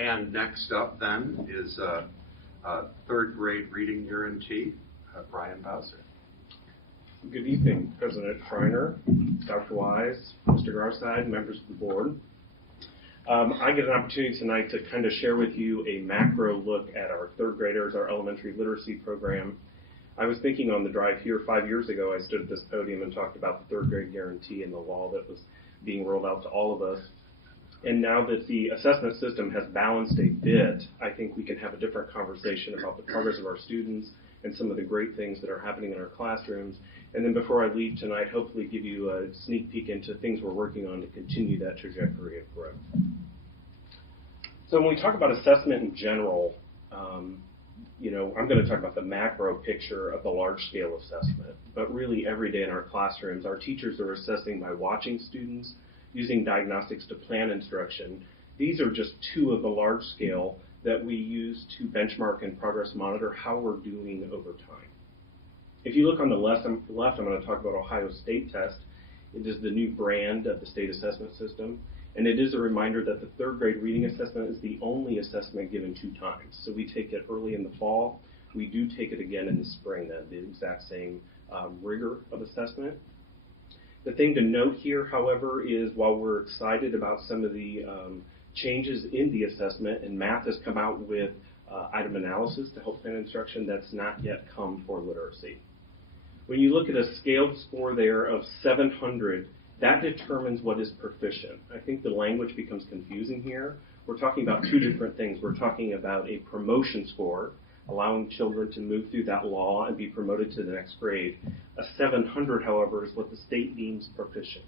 And next up then is third grade reading guarantee, Brian Bowser. Good evening, President Schreiner, Dr. Wise, Mr. Garside, members of the board. I get an opportunity tonight to kind of share with you a macro look at our third graders, our elementary literacy program. I was thinking on the drive here 5 years ago, I stood at this podium and talked about the third grade guarantee and the law that was being rolled out to all of us. And now that the assessment system has balanced a bit, I think we can have a different conversation about the progress of our students and some of the great things that are happening in our classrooms. And then before I leave tonight, hopefully give you a sneak peek into things we're working on to continue that trajectory of growth. So when we talk about assessment in general, I'm going to talk about the macro picture of the large-scale assessment. But really, every day in our classrooms, our teachers are assessing by watching students, using diagnostics to plan instruction. These are just two of the large scale that we use to benchmark and progress monitor how we're doing over time. If you look on the left, I'm going to talk about Ohio State Test. It is the new brand of the state assessment system, and it is a reminder that the third grade reading assessment is the only assessment given 2 times. So we take it early in the fall. We do take it again in the spring, the exact same rigor of assessment. The thing to note here, however, is while we're excited about some of the changes in the assessment, and math has come out with item analysis to help plan instruction, that's not yet come for literacy. When you look at a scaled score there of 700, that determines what is proficient. I think the language becomes confusing here. We're talking about 2 different things. We're talking about a promotion score, allowing children to move through that law and be promoted to the next grade. A 700, however, is what the state deems proficient.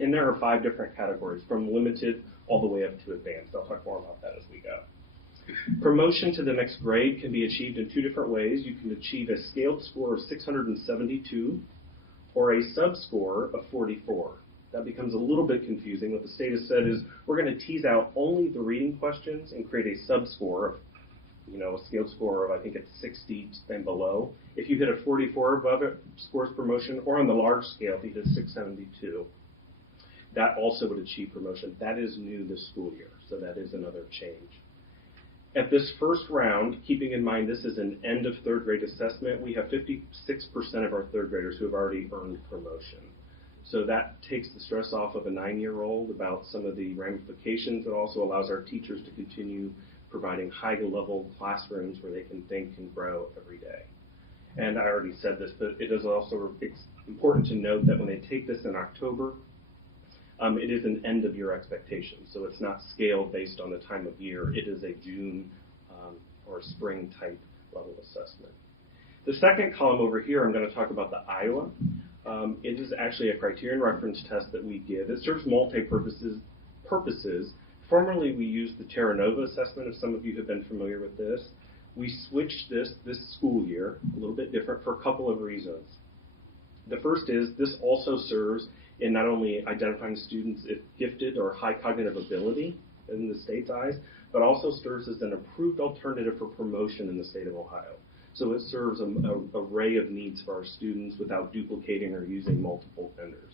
And there are 5 different categories, from limited all the way up to advanced. I'll talk more about that as we go. Promotion to the next grade can be achieved in 2 different ways. You can achieve a scaled score of 672 or a sub-score of 44. That becomes a little bit confusing. What the state has said is we're going to tease out only the reading questions and create a sub-score of a scaled score of, I think it's 60 and below. If you hit a 44 above it, scores promotion, or on the large scale, if you hit 672, that also would achieve promotion. That is new this school year, so that is another change. At this first round, keeping in mind this is an end of third grade assessment, we have 56% of our third graders who have already earned promotion. So that takes the stress off of a 9-year-old about some of the ramifications. It also allows our teachers to continue providing high-level classrooms where they can think and grow every day. And I already said this, but it's important to note that when they take this in October, it is an end-of-year expectation. So it's not scaled based on the time of year. It is a June or spring type level assessment. The second column over here, I'm going to talk about the Iowa. It is actually a criterion reference test that we give. It serves multi-purposes. Formerly, we used the Terra Nova assessment, if some of you have been familiar with this. We switched this school year, a little bit different, for a couple of reasons. The first is this also serves in not only identifying students if gifted or high cognitive ability in the state's eyes, but also serves as an approved alternative for promotion in the state of Ohio. So it serves an array of needs for our students without duplicating or using multiple vendors.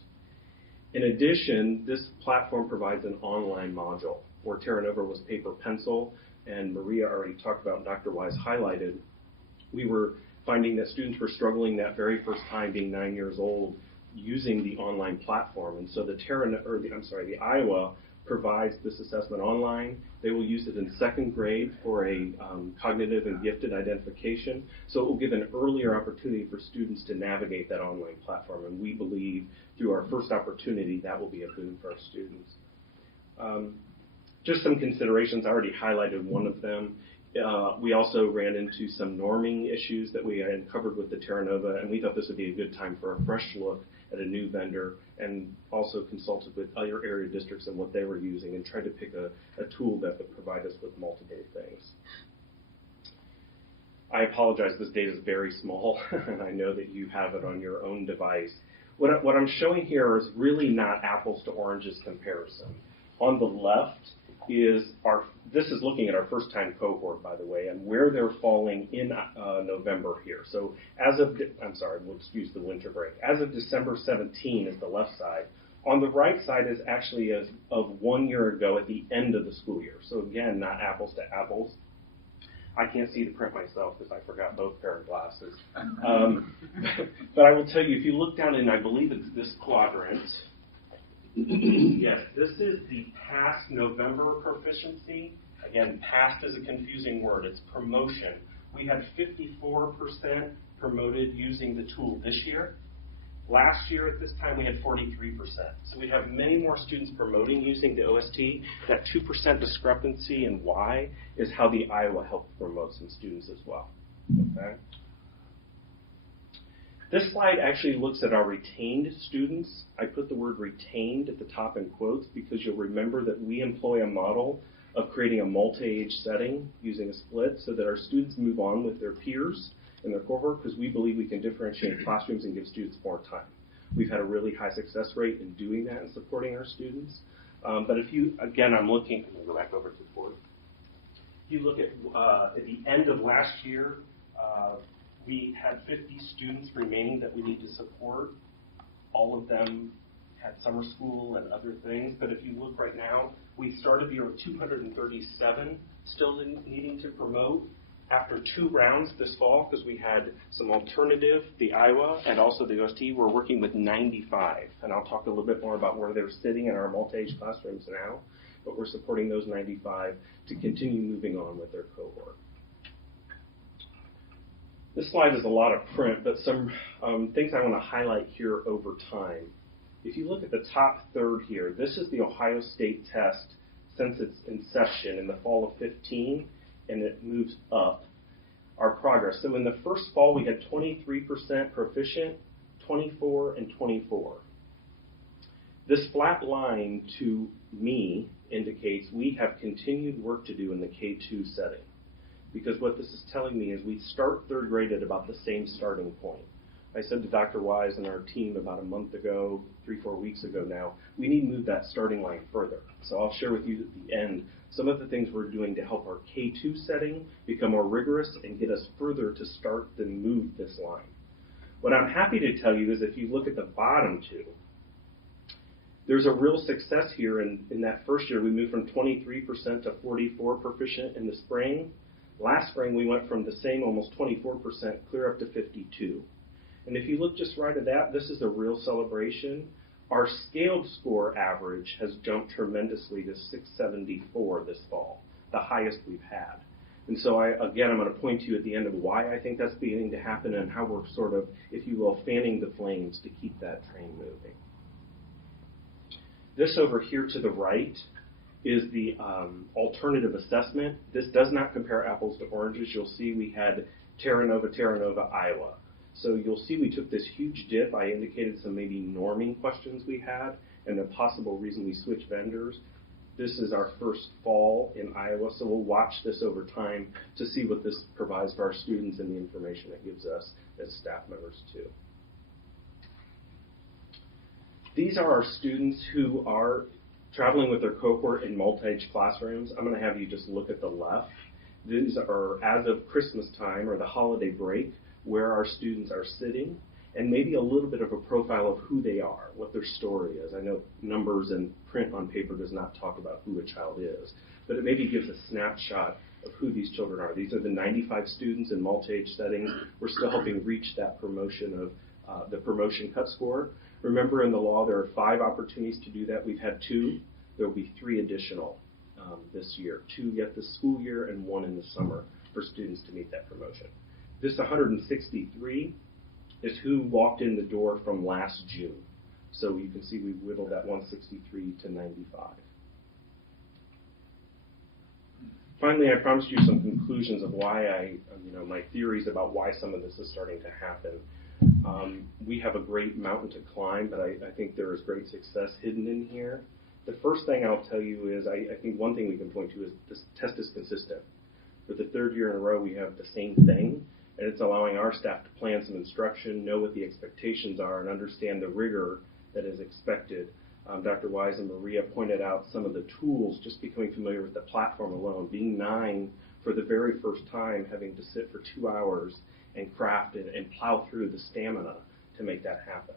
In addition, this platform provides an online module where Terra Nova was paper pencil, and Maria already talked about, and Dr. Wise highlighted. We were finding that students were struggling that very first time, being 9 years old, using the online platform. And so the Iowa provides this assessment online. They will use it in second grade for a cognitive and gifted identification. So it will give an earlier opportunity for students to navigate that online platform. And we believe through our first opportunity, that will be a boon for our students. Just some considerations, I already highlighted one of them. We also ran into some norming issues that we uncovered with the Terra Nova, and we thought this would be a good time for a fresh look at a new vendor, and also consulted with other area districts and what they were using and tried to pick a tool that would provide us with multiple things. I apologize, this data is very small, and I know that you have it on your own device. What I'm showing here is really not apples to oranges comparison. On the left is this is looking at our first-time cohort, by the way, and where they're falling in November here. So we'll excuse the winter break. As of December 17 is the left side. On the right side is actually of 1 year ago at the end of the school year. So again, not apples to apples. I can't see the print myself because I forgot both pair of glasses. But I will tell you, if you look down in, I believe it's this quadrant, yes, this is the past November proficiency. Again, past is a confusing word. It's promotion. We had 54% promoted using the tool this year. Last year at this time, we had 43%. So we have many more students promoting using the OST. That 2% discrepancy in why is how the Iowa helped promote some students as well. Okay. This slide actually looks at our retained students. I put the word retained at the top in quotes because you'll remember that we employ a model of creating a multi-age setting using a split so that our students move on with their peers in their cohort because we believe we can differentiate classrooms and give students more time. We've had a really high success rate in doing that and supporting our students. But if you, again, I'm going to go back over to the board. If you look at the end of last year, we had 50 students remaining that we need to support. All of them had summer school and other things. But if you look right now, we started the year with 237 still needing to promote. After 2 rounds this fall, because we had some alternative, the Iowa and also the OST, we're working with 95. And I'll talk a little bit more about where they're sitting in our multi-age classrooms now. But we're supporting those 95 to continue moving on with their cohort. This slide is a lot of print, but some things I want to highlight here over time. If you look at the top third here, this is the Ohio State test since its inception in the fall of 15, and it moves up our progress. So in the first fall, we had 23% proficient, 24, and 24. This flat line to me indicates we have continued work to do in the K2 setting. Because what this is telling me is we start 3rd grade at about the same starting point. I said to Dr. Wise and our team about a month ago, 3-4 weeks ago now, we need to move that starting line further. So I'll share with you at the end some of the things we're doing to help our K2 setting become more rigorous and get us further to start than move this line. What I'm happy to tell you is if you look at the bottom two, there's a real success here. In that first year, we moved from 23% to 44 proficient in the spring. Last spring, we went from the same almost 24% clear up to 52. And if you look just right at that, this is a real celebration. Our scaled score average has jumped tremendously to 674 this fall, the highest we've had. And so I'm going to point to you at the end of why I think that's beginning to happen and how we're sort of, if you will, fanning the flames to keep that train moving. This over here to the right is the alternative assessment. This does not compare apples to oranges. You'll see we had Terra Nova, Iowa. So you'll see we took this huge dip. I indicated some maybe norming questions we had and the possible reason we switched vendors. This is our first fall in Iowa, so we'll watch this over time to see what this provides for our students and the information it gives us as staff members too. These are our students who are traveling with their cohort in multi-age classrooms. I'm going to have you just look at the left. These are as of Christmas time or the holiday break, where our students are sitting, and maybe a little bit of a profile of who they are, what their story is. I know numbers and print on paper does not talk about who a child is, but it maybe gives a snapshot of who these children are. These are the 95 students in multi-age settings. We're still helping reach that promotion of the promotion cut score. Remember, in the law, there are 5 opportunities to do that. We've had 2. There will be 3 additional this year, 2 yet this school year and 1 in the summer for students to meet that promotion. This 163 is who walked in the door from last June. So you can see we whittled that 163 to 95. Finally, I promised you some conclusions of why my theories about why some of this is starting to happen. We have a great mountain to climb, but I think there is great success hidden in here. The first thing I'll tell you is I think one thing we can point to is this test is consistent. For the 3rd year in a row, we have the same thing. And it's allowing our staff to plan some instruction, know what the expectations are, and understand the rigor that is expected. Dr. Wise and Maria pointed out some of the tools, just becoming familiar with the platform alone, being 9 for the very first time, having to sit for 2 hours and craft and plow through the stamina to make that happen.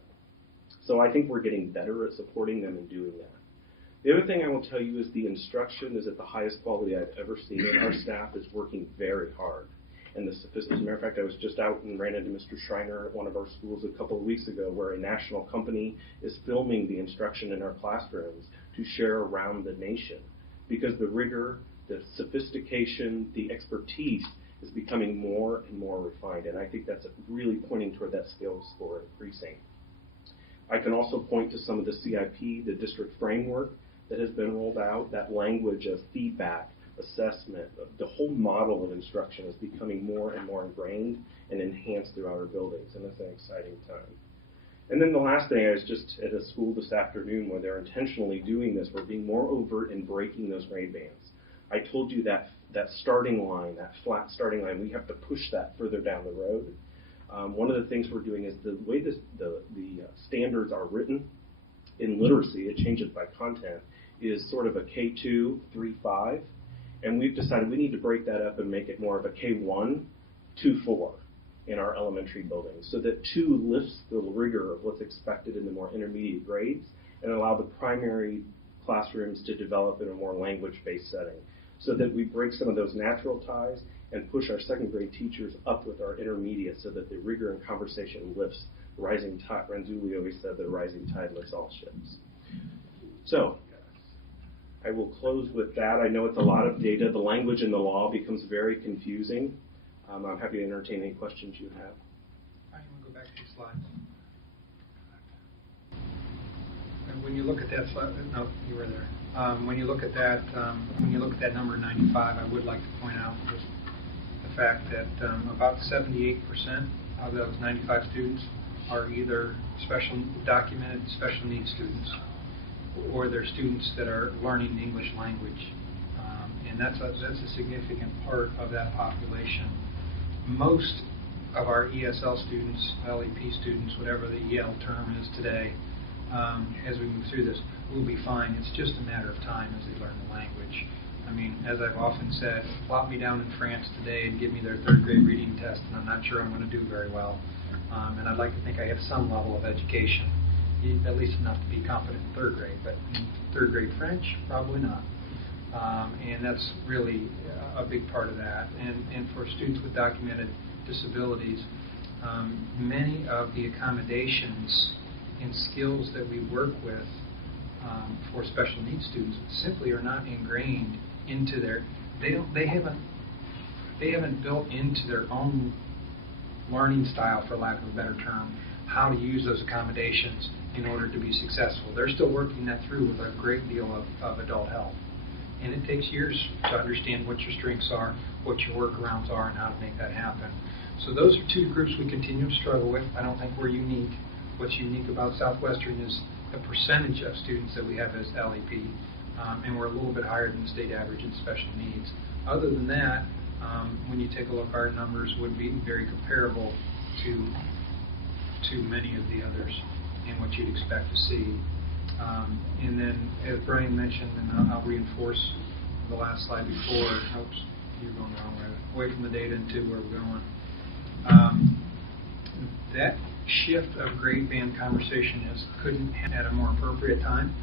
So I think we're getting better at supporting them and doing that. The other thing I will tell you is the instruction is at the highest quality I've ever seen it. Our staff is working very hard. And as a matter of fact, I was just out and ran into Mr. Schreiner at one of our schools a couple of weeks ago where a national company is filming the instruction in our classrooms to share around the nation, because the rigor, the sophistication, the expertise is becoming more and more refined, and I think that's really pointing toward that skills score increasing. I can also point to some of the CIP, the district framework that has been rolled out, that language of feedback, assessment, the whole model of instruction is becoming more and more ingrained and enhanced throughout our buildings, and it's an exciting time. And then the last thing, I was just at a school this afternoon where they're intentionally doing this. We're being more overt in breaking those grade bands. I told you that starting line, that flat starting line, we have to push that further down the road. One of the things we're doing is the way the standards are written in literacy, it changes by content, is sort of a K2, 3, 5. And we've decided we need to break that up and make it more of a K1, 2, 4 in our elementary buildings, so that 2 lifts the rigor of what's expected in the more intermediate grades and allow the primary classrooms to develop in a more language-based setting, so that we break some of those natural ties and push our second grade teachers up with our intermediate so that the rigor and conversation lifts the rising tide. Ranzulli always said the rising tide lifts all ships. So I will close with that. I know it's a lot of data. The language in the law becomes very confusing. I'm happy to entertain any questions you have. I want to go back to the slides. And when you look at that slide, no, you were there. When you look at that number 95, I would like to point out just the fact that about 78% of those 95 students are either documented special needs students, or they're students that are learning the English language, and that's a significant part of that population. Most of our ESL students, LEP students, whatever the EL term is today, as we move through this, will be fine. It's just a matter of time as they learn the language. I mean, as I've often said, plop me down in France today and give me their third grade reading test, and I'm not sure I'm going to do very well. And I'd like to think I have some level of education, at least enough to be competent in third grade, but in third grade French, probably not. And that's really a big part of that. And for students with documented disabilities, many of the accommodations and skills that we work with for special needs students simply are not ingrained into they haven't built into their own learning style, for lack of a better term, how to use those accommodations in order to be successful. They're still working that through with a great deal of adult help. And it takes years to understand what your strengths are, what your workarounds are, and how to make that happen. So those are two groups we continue to struggle with. I don't think we're unique. What's unique about Southwestern is the percentage of students that we have as LEP, and we're a little bit higher than the state average in special needs. Other than that, when you take a look, our numbers would be very comparable to many of the others and what you'd expect to see. And then, as Brian mentioned, and I'll reinforce the last slide before, oops, you're going the wrong way, away from the data and to where we're going. That shift of grade band conversation couldn't have at a more appropriate time,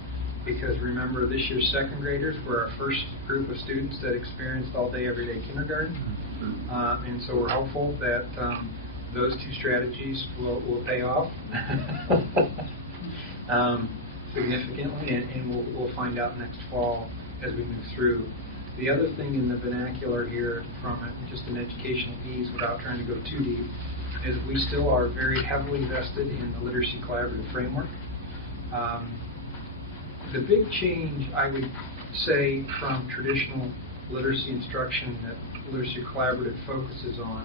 because remember, this year's second graders were our first group of students that experienced all day, every day kindergarten. And so we're hopeful that those two strategies will pay off significantly, and we'll find out next fall as we move through. The other thing in the vernacular here, from just an educational ease without trying to go too deep, is we still are very heavily vested in the Literacy Collaborative Framework. The big change, I would say, from traditional literacy instruction that Literacy Collaborative focuses on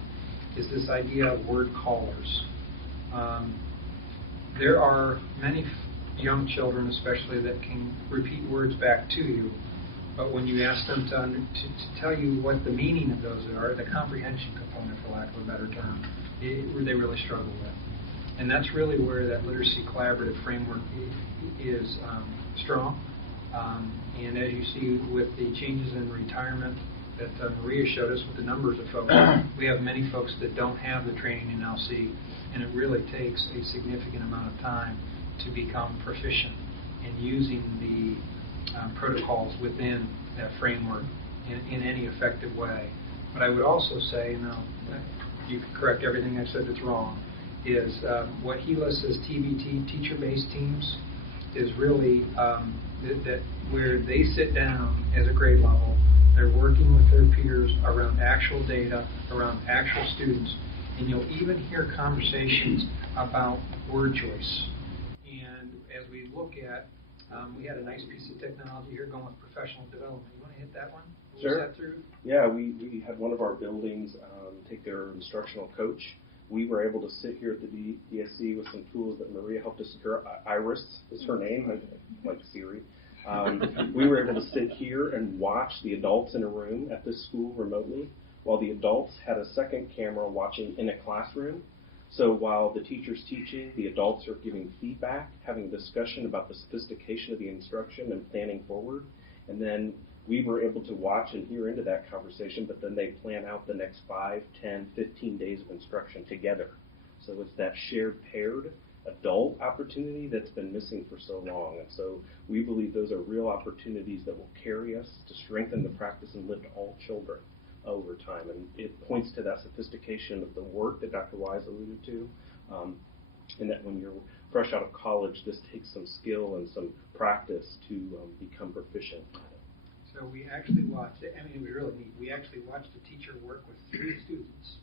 is this idea of word callers. There are many young children, especially, that can repeat words back to you, but when you ask them to tell you what the meaning of those are, the comprehension component, for lack of a better term, they really struggle with. And that's really where that Literacy Collaborative Framework is strong. And as you see with the changes in retirement that Maria showed us with the numbers of folks, we have many folks that don't have the training in LC, and it really takes a significant amount of time to become proficient in using the protocols within that framework in any effective way. But I would also say, you can correct everything I said that's wrong, is what he lists as TBT, teacher-based teams, is really that where they sit down as a grade level, they're working with their peers around actual data, around actual students, and you'll even hear conversations about word choice. And as we look at, we had a nice piece of technology here going with professional development. You want to hit that one? What Sure. was that through? Yeah, we had one of our buildings take their instructional coach. We were able to sit here at the DSC with some tools that Maria helped us secure. Iris is her name, like Siri. We were able to sit here and watch the adults in a room at this school remotely, while the adults had a second camera watching in a classroom. So while the teacher's teaching, the adults are giving feedback, having a discussion about the sophistication of the instruction and planning forward. And then we were able to watch and hear into that conversation, but then they plan out the next 5, 10, 15 days of instruction together. So it's that shared paired adult opportunity that's been missing for so long. And so we believe those are real opportunities that will carry us to strengthen the practice and lift all children over time. And it points to that sophistication of the work that Dr. Wise alluded to, and that when you're fresh out of college, this takes some skill and some practice to become proficient. So we actually watched it. I mean, it was really neat. We actually watched the teacher work with 3 students,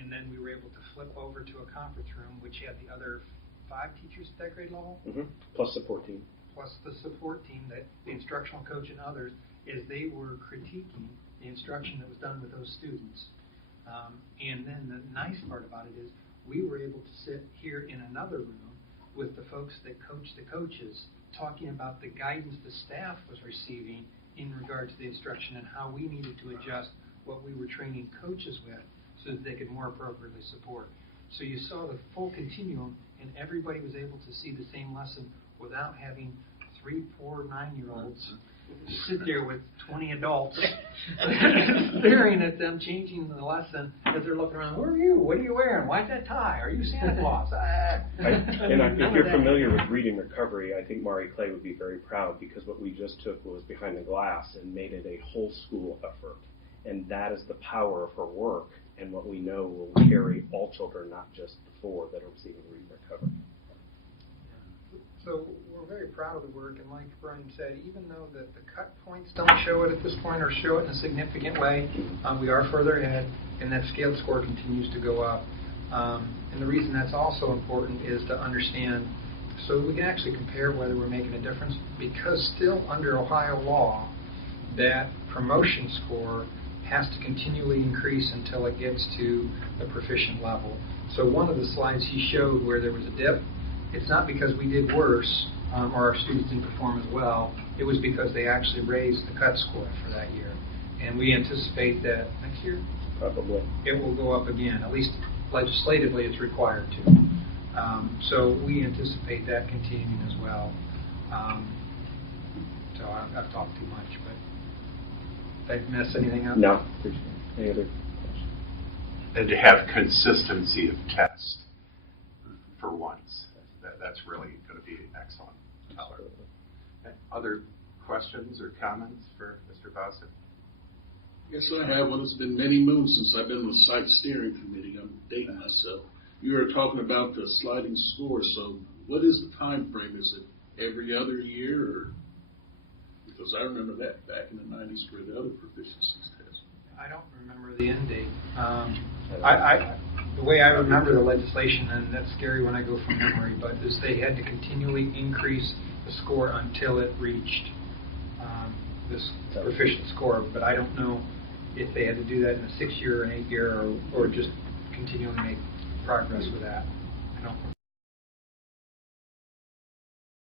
and then we were able to flip over to a conference room, which had the other 5 teachers at that grade level. Mm-hmm. Plus support team. Plus the support team, that the instructional coach and others, as they were critiquing the instruction that was done with those students. And then the nice part about it is we were able to sit here in another room with the folks that coach the coaches, talking about the guidance the staff was receiving in regard to the instruction and how we needed to adjust what we were training coaches with so that they could more appropriately support. So you saw the full continuum, and everybody was able to see the same lesson without having 3, 4, 9-year-olds sit there with 20 adults staring at them, changing the lesson as they're looking around. Who are you? What are you wearing? Why's that tie? Are you Santa Claus? If you're familiar with reading recovery, I think Mari Clay would be very proud, because what we just took was behind the glass and made it a whole school effort. And that is the power of her work, and what we know will carry all children, not just the 4 that are receiving reading recovery. So we're very proud of the work, and like Brian said, even though the cut points don't show it at this point or show it in a significant way, we are further ahead, and that scaled score continues to go up. And the reason that's also important is to understand, so we can actually compare whether we're making a difference, because still under Ohio law, that promotion score has to continually increase until it gets to the proficient level. So one of the slides he showed where there was a dip, it's not because we did worse or our students didn't perform as well. It was because they actually raised the cut score for that year. And we anticipate that next year Probably. it will go up again. At least legislatively it's required to. So we anticipate that continuing as well. So I've talked too much, but did I mess anything up? No. Any other questions? And to have consistency of test for once. That's really going to be excellent. Other questions or comments for Mr. Bassett? Yes, I have one. It's been many moons since I've been with Site Steering Committee. I'm dating myself. You were talking about the sliding score. So what is the time frame? Is it every other year? Or, because I remember that back in the 90s for the other proficiencies tests. I don't remember the end date. The way I remember the legislation, and that's scary when I go from memory, but is they had to continually increase the score until it reached this proficient score. But I don't know if they had to do that in a 6-year, an 8-year, or just continually make progress with that. I don't